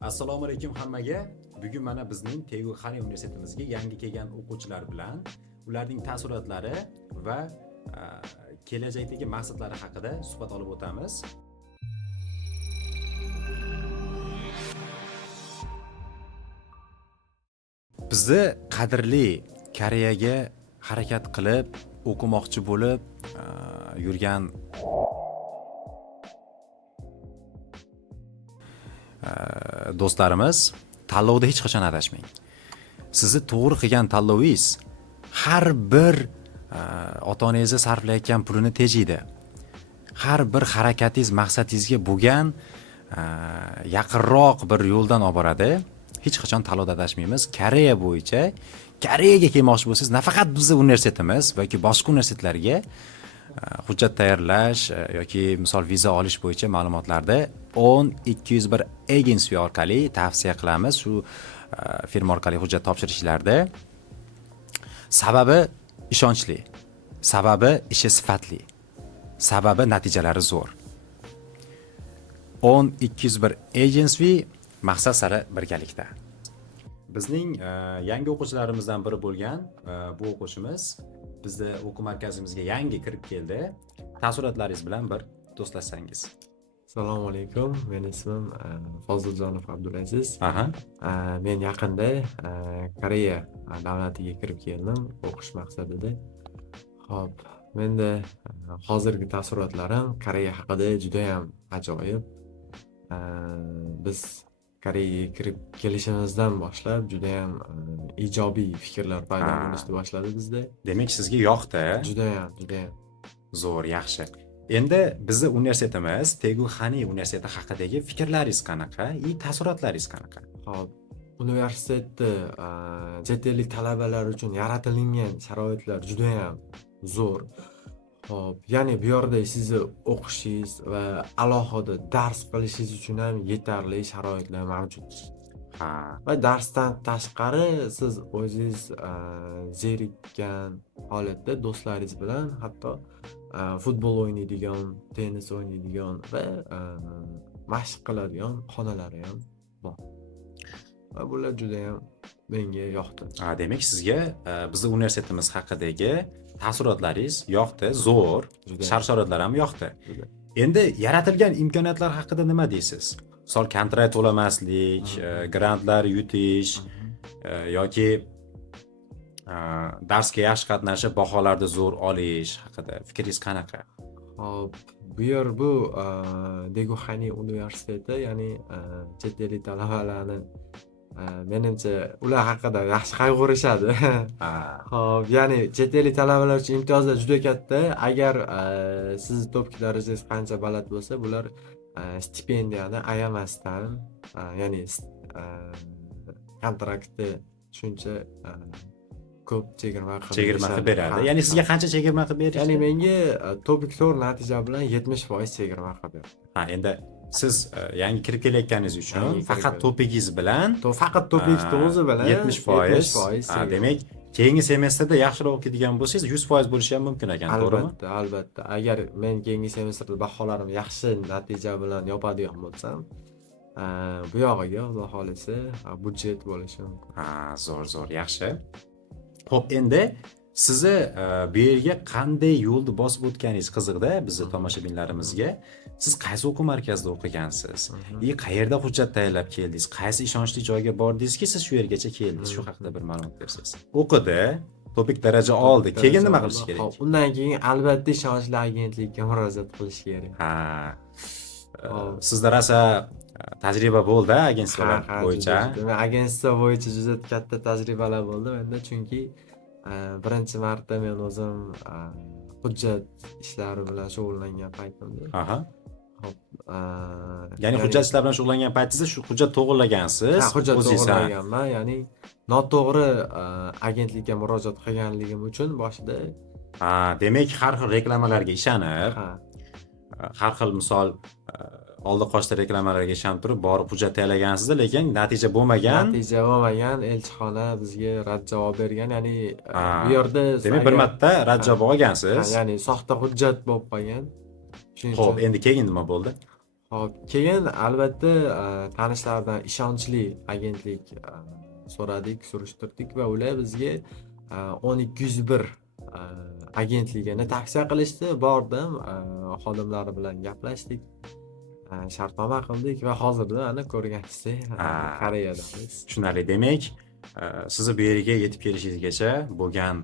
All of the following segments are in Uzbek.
Assalomu alaykum hammaga. Bugun mana bizning Tegu Xani universitetimizga yangi kelgan o'quvchilar bilan ularning taassurotlari va kelajakdagi maqsadlari haqida suhbat olib o'tamiz. Bizni qadrli Koreyaga harakat qilib o'qimoqchi bo'lib yurgan do'stlarimiz, tanlovda hech qachon adashmang. Sizni to'g'ri qilgan tanlovingiz har bir ota-onangizni sarflayotgan pulini tejaydi. Har bir harakatingiz maqsadingizga bo'lgan yaqinroq bir yo'ldan olib boradi. Hech qachon tanlovda adashmaymiz. Koreya bo'yicha Koreyaga kelmoqchi bo'lsangiz, nafaqat bizning universitetimiz yoki boshqa universitetlarga hujjat tayyorlash yoki misol viza olish bo'yicha ma'lumotlarda 10-201 agency orqali tavsiya qilamiz. Shu firma orqali hujjat topshirishlarda. Sababi ishonchli, sababi ishi sifatli, sababi natijalari zo'r. 10-201 agency maqsad sari birgalikda. Bizning yangi o'quvchilarimizdan biri bo'lgan bu o'quvchimiz bizni o'quv markazimizga yangi kirib keldi. Taassurotlaringiz bilan bir do'stlashsangiz. Assalomu alaykum. Mening ismim Foziljonov Abdulaziz. Men yaqinda Koreya davlatiga kirib keldim o'qish maqsadida. Xo'p, menda hozirgi taassurotlarim Koreya haqida juda ham ajoyib. Biz Koreyaga kirib kelishimizdan boshlab juda ham ijobiy fikrlar paydo bo'lishni boshladi bizda. Demak, sizga yoqdi. Juda ham. Zo'r, yaxshi. Endi bizning universitetimiz Tegu Xani universiteti haqidagi fikrlaringiz qanaqa? Taassurotlaringiz qanaqa? Xo'p, universitetda chet ellik talabalar uchun yaratilgan sharoitlar juda ham zo'r. Xo'p, ya'ni bu yerda sizni o'qishingiz va alohida dars qilishingiz uchun ham yetarli sharoitlar mavjud. Va darsdan tashqari siz o'zingiz zerikkan holatda do'stlaringiz bilan hatto futbol o'ynaydigan, tennis o'ynaydigan va mashq qiladigan xonalari ham bor. Va bular juda ham menga yoqdi. Demak, sizga bizning universitetimiz haqidagi taassurotlaringiz yoqdi, zo'r, shart-sharoitlar ham yoqdi. Endi yaratilgan imkoniyatlar haqida nima deysiz? Misol kontrakt to'lamaslik, grantlar yutish yoki darsga yaxshi qatnashib baholarda zo'r olish haqida fikringiz qanaqa? Hop, bu Tegu Xani universiteti, ya'ni chet ellik talabalarni menimcha ular haqida yaxshi qayg'urishadi. Hop, ya'ni chet ellik talabalar uchun imtiyozlar juda katta. Agar siz topki darajangiz qancha baland bo'lsa, bular stipendiyani ayamasdan, ya'ni kontraktni shuncha ko'p chegirma qilib beradi. Ya'ni sizga qancha chegirma qilib berishdi? Ya'ni menga topik to'g'ri natija bilan 70% chegirma qilib berdi. Endi siz yangi kirib kelayotganingiz uchun faqat topigingiz bilan, faqat topik o'zi bilan 70%. Demak, keyingi semestrda yaxshiroq o'qiydigan bo'lsangiz 100% bo'lishi ham mumkin ekan, to'g'rimi? Albatta. Agar men keyingi semestrda baholarim yaxshi natija bilan yopadigan bo'lsam, bu yog'iga Xudo xolisa budjet bo'lishi mumkin. Zo'r, yaxshi. Xo'p, endi sizni bu yerga qanday yo'lni bosib o'tganingiz qiziqda bizning tomoshabinlarimizga. Siz qaysi o'quv markazida o'qigansiz? Qayerda hujjat tayyorlab keldingiz? Qaysi ishonchli joyga bordingizki siz shu yergacha keldingiz? Shu haqida bir ma'lumot bersangiz. O'qidi, topik daraja oldi. Keyin nima qilish kerak? Undan keyin albatta ishonchli agentlikka murojaat qilish kerak. Sizda rosa tajriba bo'ldi agensiyalar bo'yicha. Agensiya bo'yicha juda katta tajribalar bo'ldi menda, chunki birinchi marta men o'zim hujjat ishlari bilan shug'ullangan paytimda. Ya'ni hujjat ishlari bilan shug'ullangan paytingizda shu hujjat to'g'irlagansiz. Hujjat to'g'irlaganman, ya'ni noto'g'ri agentlikka murojaat qilganligim uchun boshida. Demak, har xil reklamalarga ishonib, har xil misol oldi qochdi reklamalarga ishonib turib borib hujjat tayyorlagansiz, lekin natija bo'lmagan. Elchixona bizga rad javob bergan, ya'ni bu yerda demak bir marta rad javob olgansiz. Ya'ni soxta hujjat bo'lib qolgan. Xo'p, endi keyin nima bo'ldi? Hop, keyin albatta tanishlardan ishonchli agentlik so'radik, surishtirdik va ular bizga 1201 agentligini tavsiya qilishdi. Bordim, xodimlari bilan gaplashdik, shartnoma qildik va hozirda ana ko'rganingizdek Koreyadamiz. Tushunarli. Demak, sizni bu yerga yetib kelishingizgacha bo'lgan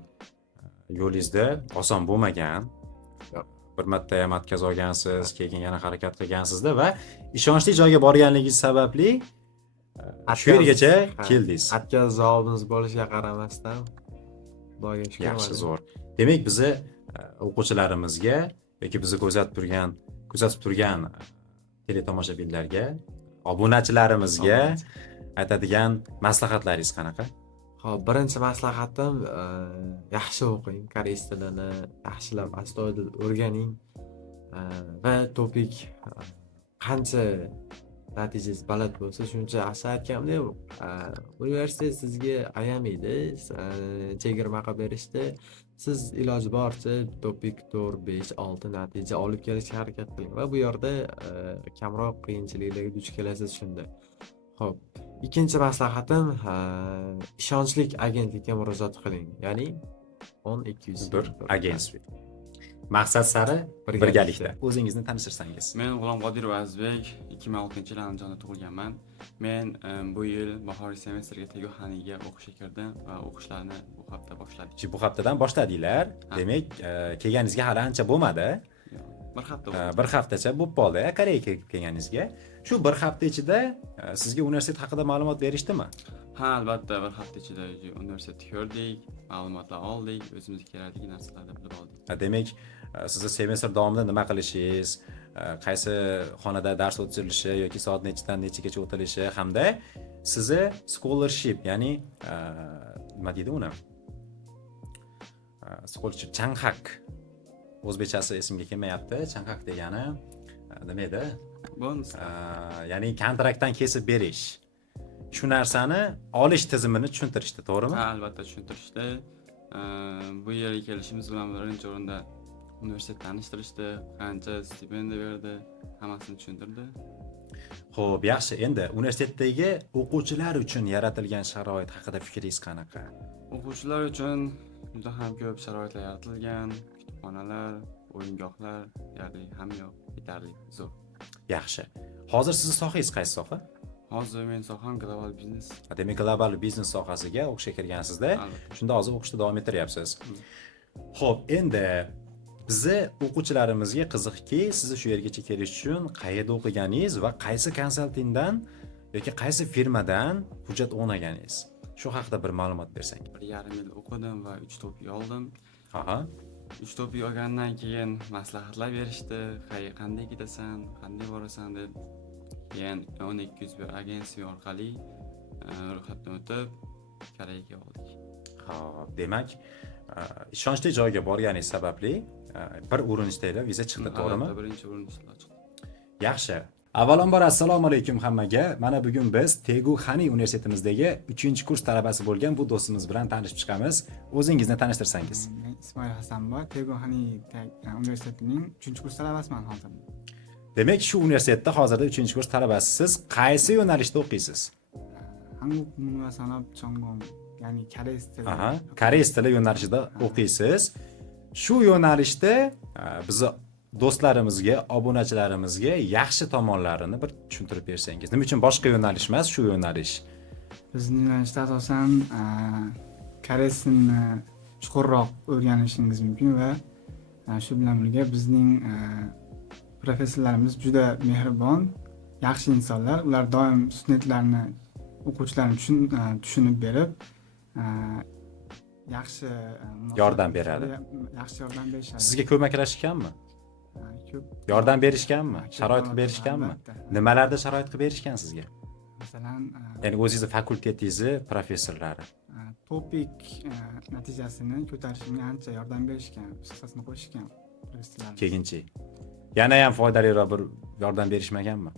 yo'lingizda oson bo'lmagan. Yo'q. Bir marta ham atkaz olgansiz, keyin yana harakat qilgansizda va ishonchli joyga borganligingiz sababli shu yergacha keldingiz. Atkaz javobimiz bo'lishiga qaramasdan Xudoga shukr. Yaxshi, zo'r. Demak, bizni o'quvchilarimizga yoki bizni kuzatib turgan teletomoshabinlarga, obunachilarimizga aytadigan maslahatlaringiz qanaqa? Hop, birinchi maslahatim yaxshi o'qing, koreys tilini yaxshilab astoydil o'rganing va topik qancha natijangiz baland bo'lsa, shuncha yaxshi aytganimdek, universitet sizga ayamaydi, chegirma qilib berishdi. Siz iloji boricha topik 4, 5, 6 natija olib kelishga harakat qiling va bu yerda kamroq qiyinchiliklarga duch kelasiz shunda. Xo'p, ikkinchi maslahatim ishonchli agentlikka murojaat qiling. Ya'ni 10201 agentlik. Maqsad sari birgalikda. O'zingizni tanishtirsangiz. Men G'ulom Qodirov Azizbek, 2006-yil Andijonda tug'ilganman. Men bu yil bahoriy semestrga Teguxaniga o'qishga kirdim va o'qishlarni bu hafta boshladik. Bu haftadan boshladinglar. Demak, kelganingizga hali ancha bo'lmadi. Bir hafta bo'ldi. Bir haftacha bo'lib qoldi Koreyaga kelganingizga. Shu bir hafta ichida sizga universitet haqida ma'lumot berishdimi? Ha, albatta, bir hafta ichida universitetni ko'rdik, ma'lumotlar oldik, o'zimizga kerakli narsalarni bilib oldik. Demak, sizni semestr davomida nima qilishingiz, qaysi xonada dars o'tilishi yoki soat nechidan nechigacha o'tilishi hamda sizni scholarship, ya'ni nima deydi uni? Scholarship Changhak. O'zbekchasi esimga kelmayapti. Changhak degani nima edi? Bonus. Ya'ni kontraktdan kesib berish. Shu narsani olish tizimini tushuntirishdi, to'g'rimi? Ha, albatta tushuntirishdi. Bu yerga kelishimiz bilan birinchi o'rinda universitet tanishtirishdi, qancha stipendiya berdi, hammasini tushuntirdi. Xo'p, yaxshi. Endi universitetdagi o'quvchilar uchun yaratilgan sharoit haqida fikringiz qanaqa? O'quvchilar uchun juda ham ko'p sharoitlar yaratilgan, kutubxonalar, o'yingohlar deyarli hamma yoq yetarli, zo'r. Yaxshi. Hozir sizning sohangiz qaysi soha? Hozir men soham global biznes. Demak, global biznes sohasiga o'qishga kirgansizda, shunda hozir o'qishni davom ettiryapsiz. Xo'p, endi bizni o'quvchilarimizga qiziqki, sizni shu yergacha kelish uchun qayerda o'qiganingiz va qaysi konsaltingdan yoki qaysi firmadan hujjat o'rnaganingiz. Shu haqida bir ma'lumot bersang. 1,5 yil o'qidim va 3 to'pik oldim. Aha. 3 to'pik olgandan keyin maslahatlar berishdi, qanday ketasan, qanday borasan deb. Keyin 10201 agensiya orqali ro'yxatdan o'tib Koreyaga oldik. Xo'p, demak, ishonchli joyga borganingiz sababli bir urinishdagina viza chiqdi, to'g'rimi? Birinchi urinishda chiqdi. Yaxshi. Avvalambor assalomu alaykum hammaga. Mana bugun biz Teguxani universitetimizdagi 3-kurs talabasi bo'lgan bu do'stimiz bilan tanishib chiqamiz. O'zingizni tanishtirsangiz. Men Ismoil Hasanboy, Teguxani universitetining 3-kurs talabasiman hozir. Demak, shu universitetda hozirda 3-kurs talabasisiz. Qaysi yo'nalishda o'qiysiz? Hanguk va sanoat chongong, ya'ni koreys tili. Aha, koreys tili yo'nalishida o'qiysiz. Shu yo'nalishda bizni do'stlarimizga, obunachilarimizga yaxshi tomonlarini bir tushuntirib bersangiz. Nima uchun boshqa yo'nalish emas, shu yo'nalish? Bizning yo'nalishda asosan koreys tilini chuqurroq o'rganishingiz mumkin va shu bilan birga bizning professorlarimiz juda mehribon, yaxshi insonlar. Ular doim studentlarni, o'quvchilarni tushunib berib, yaxshi yordam beradi. Yaxshi yordam berishadi. Sizga ko'maklashganmi? Ko'p Yordam berishganmi? Sharoit qilib berishganmi? Nimalarda sharoit qilib berishgan sizga? Masalan, Ya'ni o'zingizning fakultetingizni professorlari. topik natijasini ko'tarishimga ancha yordam berishgan, hissasini qo'shishgan professorlar. Keyinchi. Yana ham foydaliroq bir yordam berishmaganmi?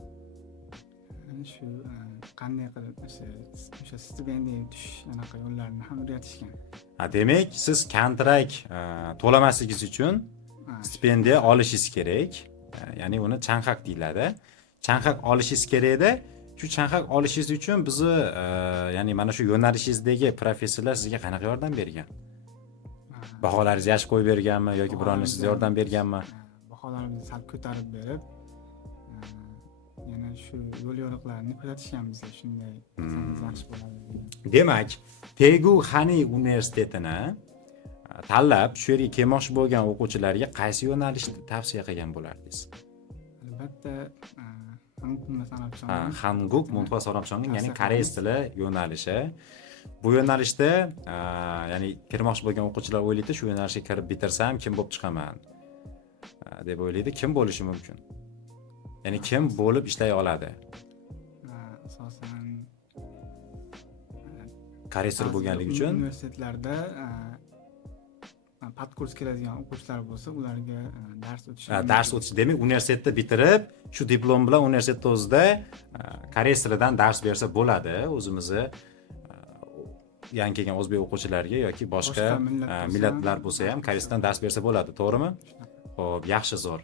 Shu qanday qilib o'sha stipendiya yutish anaqa yo'llarini ham o'rgatishgan. Demak, siz kontrakt to'lamasligingiz uchun stipendiya olishingiz kerak. Ya'ni uni Changhak deyiladi. chanqaq olishingiz kerak edi. Shu chanqaq olishingiz uchun bizni ya'ni mana shu yo'nalishingizdagi professorlar sizga qanaqa yordam bergan? Baholaringizni yaxshi qo'yib berganmi yoki birovlar sizga yordam berganmi? Baholarimizni sal ko'tarib berib, yana shu yo'l yo'riqlarni ko'rsatishgan bizga, shunday qilsangiz yaxshi bo'ladi degan. Demak, Tegu Xani universitetini tanlab, shu yerga kelmoqchi bo'lgan o'quvchilarga qaysi yo'nalishni tavsiya qilgan bo'lardingiz? Albatta, Hanguk Munhwa Sanobchongung, ya'ni koreys tili yo'nalishi. Bu yo'nalishda, ya'ni kirmoqchi bo'lgan o'quvchilar o'ylaydi, shu yo'nalishga kirib bitirsam kim bo'lib chiqaman deb o'ylaydi. Kim bo'lishi mumkin? Ya'ni kim bo'lib ishlay oladi? Asosan Koreys tili bo'lganligi uchun universitetlarda podkurs keladigan o'quvchilar bo'lsa, ularga dars o'tish. Dars o'tish demak, universitetni bitirib, shu diplom bilan universitetda o'zida koreys tilidan dars bersa bo'ladi. O'zimizni yangi kelgan o'zbek o'quvchilarga yoki boshqa millatlar bo'lsa ham koreysdan dars bersa bo'ladi, to'g'rimi? Xo'p, yaxshi, zo'r.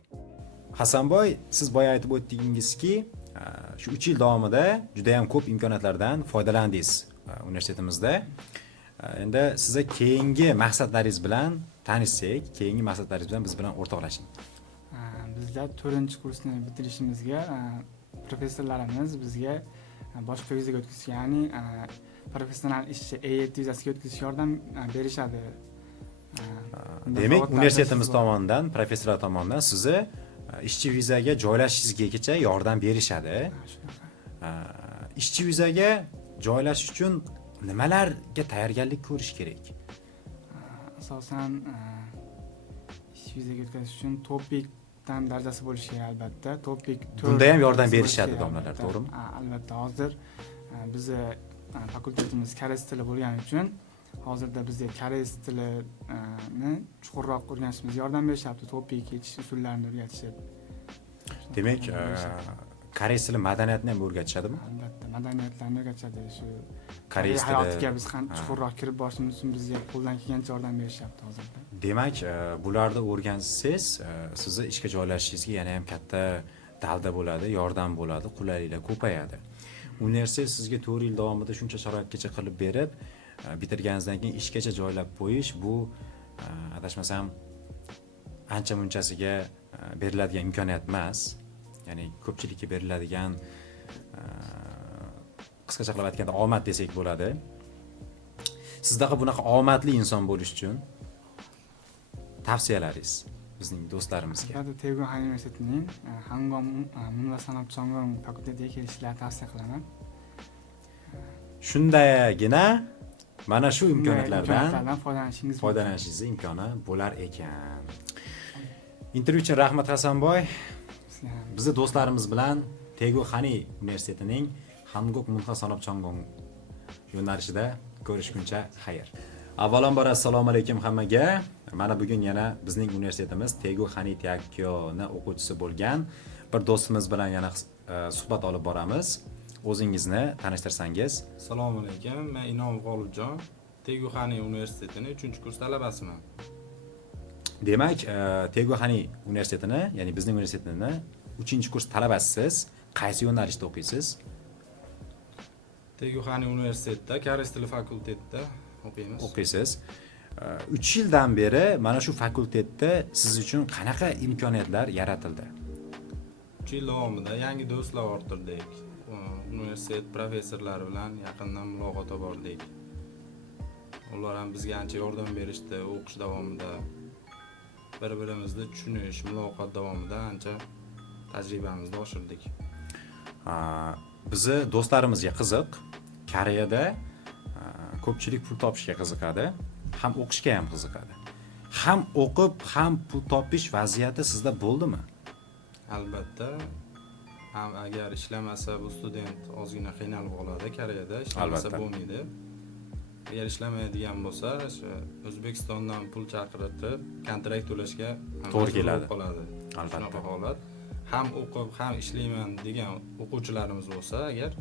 Hasanboy, siz boya aytib o'tdingizki, shu 3 yil davomida juda ham ko'p imkoniyatlardan foydalandingiz universitetimizda. Endi sizga keyingi maqsadlaringiz bilan tanishsak, keyingi maqsadlaringiz bilan biz bilan o'rtoqlashing. Bizda 4-kursni bitirishimizga professorlarimiz bizga boshqa vizaga o'tkazish, ya'ni professional ishchi EYT vizasiga o'tkazishga yordam berishadi. Demak, universitetimiz tomonidan, professorlar tomonidan sizni ishchi vizaga joylashishingizgacha yordam berishadi. Ishchi vizaga joylashish uchun nimalarga tayyorgarlik ko'rish kerak? Asosan ish vizaga o'tkazish uchun topikdan darajasi bo'lishi kerak, albatta. Topik 4. Bunda ham yordam berishadi domlalar, to'g'rimi? Albatta, hozir bizni fakultetimiz koreys tili bo'lgani uchun hozirda bizga koreys tilini chuqurroq o'rganishimizga yordam berishyapti. Topik yechish usullarini o'rgatishib. Demak, koreys tili madaniyatini ham o'rgatishadimi? Albatta, madaniyatlarni o'rgatishadi. Shu Koreys tili hayotiga biz ham chuqurroq kirib borishimiz uchun bizga qo'ldan kelgancha yordam berishyapti hozirda. Demak, bularni o'rgansangiz, sizni ishga joylashishingizga yana ham katta dalda bo'ladi, yordam bo'ladi, qulayliklar ko'payadi. Universitet sizga 4 yil davomida shuncha sharoitgacha qilib berib, bitirganingizdan keyin ishgacha joylab qo'yish, bu adashmasam ancha munchasiga beriladigan imkoniyat emas. Ya'ni ko'pchilikka beriladigan qisqacha qilib aytganda omad desak bo'ladi. Sizdaqa bunaqa omadli inson bo'lish uchun tavsiyalaringiz bizning do'stlarimizga. Albatta, Tegu Xani universitetining Hanguk Munhwa Sanobchongung fakultetiga kelishlarini tavsiya qilaman. Shundagina mana shu imkoniyatlardan foydalanishingiz imkoni bo'lar ekan. Intervyu uchun rahmat Hasanboy. Bizni do'stlarimiz bilan Tegu Xani universitetining Hanguk Munhwa Sanobchongung yo'nalishida ko'rishguncha xayr. Avvalambor assalomu alaykum hammaga. Mana bugun yana bizning universitetimiz Tegu Xani Tiakyoni o'quvchisi bo'lgan bir do'stimiz bilan yana suhbat olib boramiz. O'zingizni tanishtirsangiz. Assalomu alaykum. Men Inom G'olibjon, Tegu Xani universitetining 3-kurs talabasiman. Demak, Tegu Xani universitetini, ya'ni bizning universitetini 3-kurs talabasisiz. Qaysi yo'nalishda o'qiysiz? Tegu Xani universitetida, koreys tili fakultetida o'qiysiz. 3 yildan beri mana shu fakultetda siz uchun qanaqa imkoniyatlar yaratildi? 3 yil davomida yangi do'stlar orttirdik. Universitet professorlari bilan yaqindan muloqot oldik. Ular ham bizga ancha yordam berishdi o'qish davomida. Bir-birimizni tushunish, muloqot davomida ancha tajribamizni oshirdik. Bizi do'stlarimizga qiziq. Koreyada ko'pchilik pul topishga qiziqadi, ham o'qishga ham qiziqadi. Ham o'qib, ham pul topish vaziyati sizda bo'ldimi? Albatta. Ham agar ishlamasa bu student ozgina qiynalib qoladi Koreyada, ishlamasa bo'lmaydi. Agar ishlamaydigan bo'lsa, O'zbekistondan pul chaqiritib, kontrakt to'lashga to'g'ri keladi. Albatta. Shunaqa holat. Ham o'qib, ham ishlayman degan o'quvchilarimiz bo'lsa, agar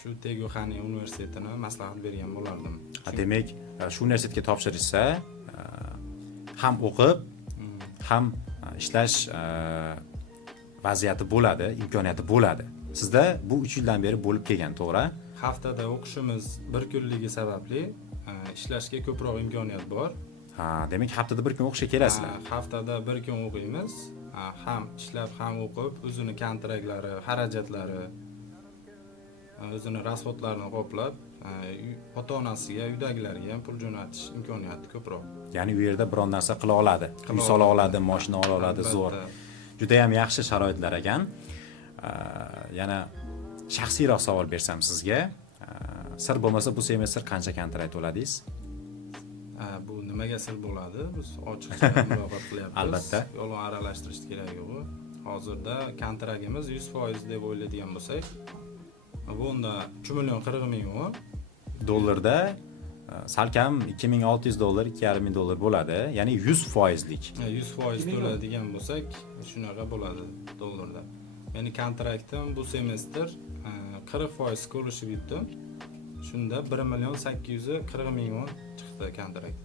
shu Tegu Xani universitetini maslahat bergan bo'lardim. Demak, shu universitetga topshirishsa, ham o'qib, ham ishlash vaziyati bo'ladi, imkoniyati bo'ladi. Sizda bu 3 yildan beri bo'lib kelgan, to'g'ri? Haftada o'qishimiz bir kunligi sababli ishlashga ko'proq imkoniyat bor. Ha, demak haftada bir kun o'qishga kelasizlar. Haftada bir kun o'qiymiz. Ham ishlab, ham o'qib, o'zini kontraktlari, xarajatlari, o'zini rasxodlarini qoplab, ota-onasiga, uydagilarga ham pul jo'natish imkoniyati ko'proq. Ya'ni u yerda biron narsa qila oladi, uy sola oladi, mashina ola oladi, zo'r. Juda ham yaxshi sharoitlar ekan. Yana shaxsiyroq savol bersam sizga, sir bo'lmasa bu semestr qancha kontrakt to'ladingiz? Bu nimaga sir bo'ladi? Biz ochiqcha muloqot qilyapmiz. Albatta. Yolg'on aralashtirishni kerak yo'q. Hozirda kontraktimiz 100% deb o'ylaydigan bo'lsak, bunda 2 million 40 ming dollarda salkam 2600 dollar, 2500 dollar bo'ladi. Ya'ni 100%lik. 100% to'ladigan bo'lsak, shunaqa bo'ladi dollarda. Meni kontraktim bu semestr 40% ko'rishib yutdim. Shunda 1 million 840 ming chiqdi kontrakt.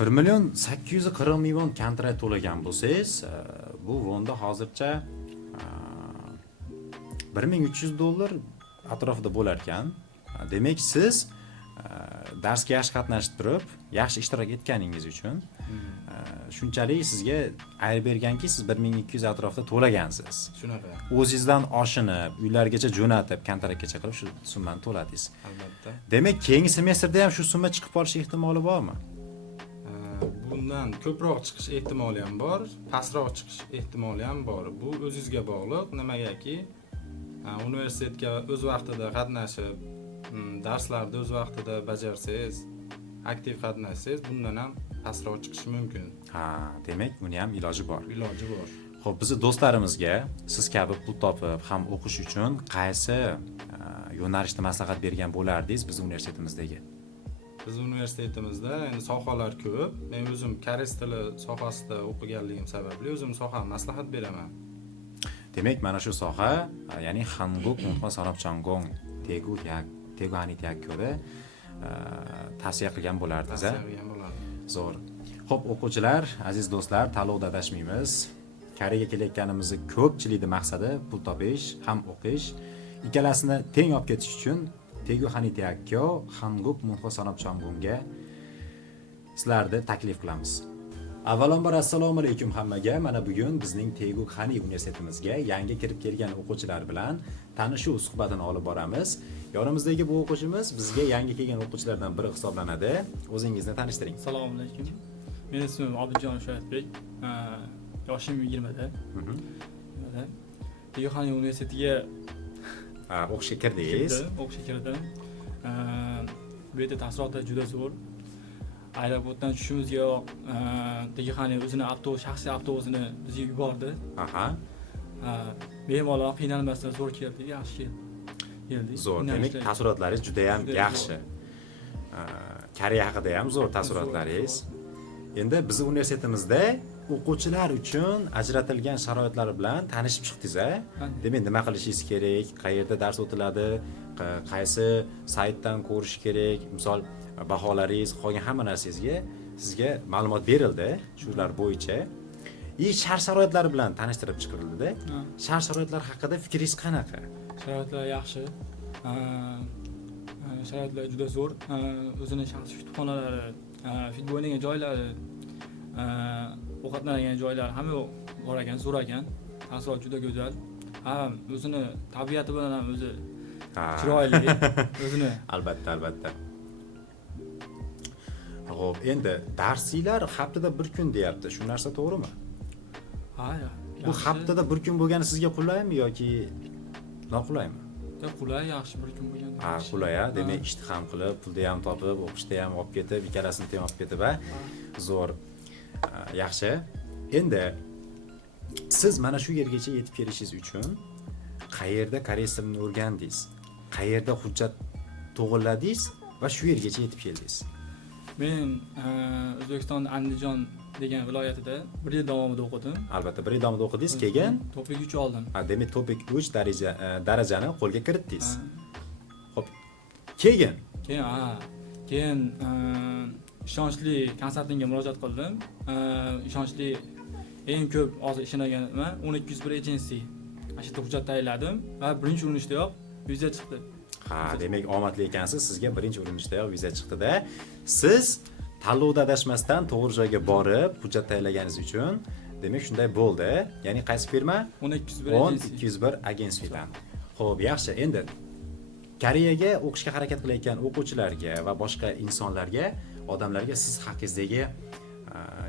1 million 840 ming kontrakt to'lagan bo'lsangiz, bu fonda hozircha 1300 dollar atrofida bo'lar ekan. Demak, siz darsga yaxshi qatnashib turib, yaxshi ishtirok etganingiz uchun shunchalik sizga ayir berganki, siz 1200 atrofida to'lagansiz. Shunaqa. O'zingizdan oshinib, uylargacha jo'natib, kontraktgacha qilib shu summani to'ladingiz. Albatta. Demak, keyingi semestrda ham shu summa chiqib qolish ehtimoli bormi? Bundan ko'proq chiqish ehtimoli ham bor, pastroq chiqish ehtimoli ham bor. Bu o'zingizga bog'liq. Nimagaki, universitetga o'z vaqtida qatnashib, darslarni o'z vaqtida bajarsangiz, aktiv qatnashsangiz, bundan ham pastroq chiqishi mumkin. Ha, demak, uni ham iloji bor. Iloji bor. Xo'p, bizni do'stlarimizga siz kabi pul topib ham o'qish uchun qaysi yo'nalishda maslahat bergan bo'lardingiz biz universitetimizdagi? Biz universitetimizda endi sohalar ko'p. Men o'zim koreys tili sohasida o'qiganligim sababli o'zim sohamni maslahat beraman. Demak, mana shu soha, ya'ni Hanguk Munxon Sanob Changong Tegu Hani Tiakkoda tavsiya qilgan bo'lardingiz. Zo'r. Xo'p, o'quvchilar, aziz do'stlar, tanlovda adashmaymiz. Koreyaga kelayotganimizning ko'pchilikning maqsadi pul topish, ham o'qish. Ikkalasini teng olib ketish uchun Tegu Hani Tiakko Hanguk Munxon Sanob Changongga sizlarni taklif qilamiz. Avvalambor assalomu alaykum hammaga. Mana bugun bizning Tegu Hani universitetimizga yangi kirib kelgan o'quvchilar bilan tanishuv suhbatini olib boramiz. Yonimizdagi bu o'quvchimiz bizga yangi kelgan o'quvchilardan biri hisoblanadi. O'zingizni tanishtiring. Assalomu alaykum. Mening ismim Obidjon Shoyatbek. Yoshim 20 da. Tegu Hani universitetiga o'qishga kirdingiz. O'qishga kirdim. Bu yerda tahsilotlar juda zo'r. Aeroportdan tushishimizga Tegu Hani o'zini shaxsiy avtobusini bizga yubordi. Aha. Bemalol qiynalmasdan zo'r keldi, yaxshi keldi. Zo'r. Demak, taassurotlaringiz juda ham yaxshi. Koreya haqida ham zo'r taassurotlaringiz. Endi biz universitetimizda o'quvchilar uchun ajratilgan sharoitlar bilan tanishib chiqdingiz. Demak, nima qilishingiz kerak, qayerda dars o'tiladi, qaysi saytdan ko'rish kerak, misol baholaringiz, qolgan hamma narsangizga sizga ma'lumot berildi, shular bo'yicha. Shart-sharoitlar bilan tanishtirib chiqarildi-da. Shart-sharoitlar haqida fikringiz qanaqa? Sharoitlar yaxshi. Sharoitlar juda zo'r. O'zining shaxsiy kutubxonalari, futbol o'ynagan joylari, ovqatlanadigan joylar hamma bor ekan, zo'r ekan. Taassurot juda go'zal. O'zini tabiati bilan ham o'zi chiroyli, o'zini. Albatta. Xo'p, endi darslar haftada bir kun deyapti. Shu narsa to'g'rimi? Ha. Bu haftada bir kun bo'lgani sizga qulaymi yoki noqulaymi? Qulay, yaxshi bir kun bo'lgan. Qulay, demak, ishni ham qilib, pulni ham topib, o'qishda ham olib ketib, ikkalasini teng olib ketib, zo'r. Yaxshi. Endi siz mana shu yergacha yetib kelishingiz uchun qayerda koreys tilini o'rgandingiz? Qayerda hujjat to'g'irladingiz va shu yergacha yetib keldingiz? Men O'zbekiston Andijon degan viloyatida 1 yil davomida o'qidim. Albatta, 1 yil davomida o'qidingiz, keyin Topik 3 oldim. Demak, Topik 3 darajani qo'lga kiritdingiz. Xo'p. Keyin ishonchli konsultingga murojaat qildim. Ishonchli eng ko'p hozir ishlaganim 10201 agency. Mana shu yerda hujjat tayyorladim va birinchi urinishdayoq viza chiqdi. Ha, demak omadli ekansiz. Sizga birinchi urinishdayoq viza chiqdi-da. Siz tanlovda adashmasdan to'g'ri joyga borib, hujjat tayyorlaganingiz uchun demak shunday bo'ldi. Ya'ni qaysi firma? 10201 agency. 10201 agensiyadan. Xo'p, yaxshi. Endi Koreyaga o'qishga harakat qilayotgan o'quvchilarga va boshqa insonlarga, odamlarga siz haqingizdagi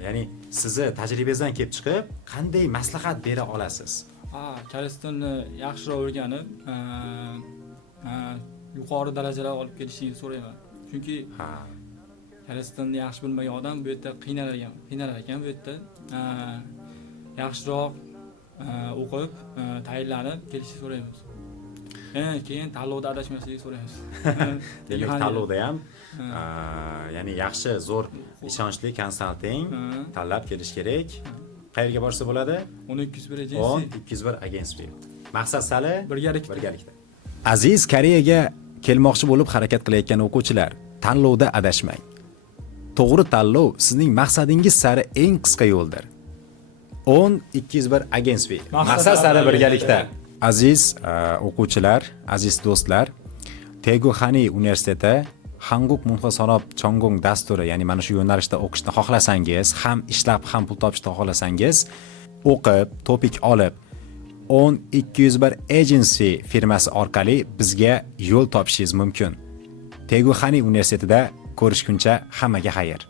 ya'ni sizni tajribangizdan kelib chiqib, qanday maslahat bera olasiz? Koreys tilini yaxshiroq o'rganib, yuqori darajalar olib kelishingizni so'rayman. Chunki Ha, koreys tilini yaxshi bilmagan odam bu yerda qiynalar ekan bu yerda. Yaxshiroq o'qib, tayyorlanib kelishni so'raymiz. Keyin tanlovda adashmaslikni so'raymiz. demak tanlovda ham ya'ni yaxshi, zo'r, ishonchli konsalting tanlab kelish kerak. Qayerga borsa bo'ladi? 10201 agency. 10201 agensiya. Maqsad sali Birgalikda. Aziz Koreyaga kelmoqchi bo'lib harakat qilayotgan o'quvchilar, tanlovda adashmang. To'g'ri tanlov sizning maqsadingiz sari eng qisqa yo'ldir. 10201 agensiya. Maqsad sari birgalikda. Aziz o'quvchilar, aziz do'stlar, Daegu Hani universiteti Hanguk Munhwa Sanob Chonggung dasturi, ya'ni mana shu yo'nalishda o'qishni xohlasangiz, ham ishlab, ham pul topishni xohlasangiz, o'qib, topik olib 10201 agency firmasi orqali bizga yo'l topishingiz mumkin. Daegu Hani universitetida ko'rishguncha hammaga xayr.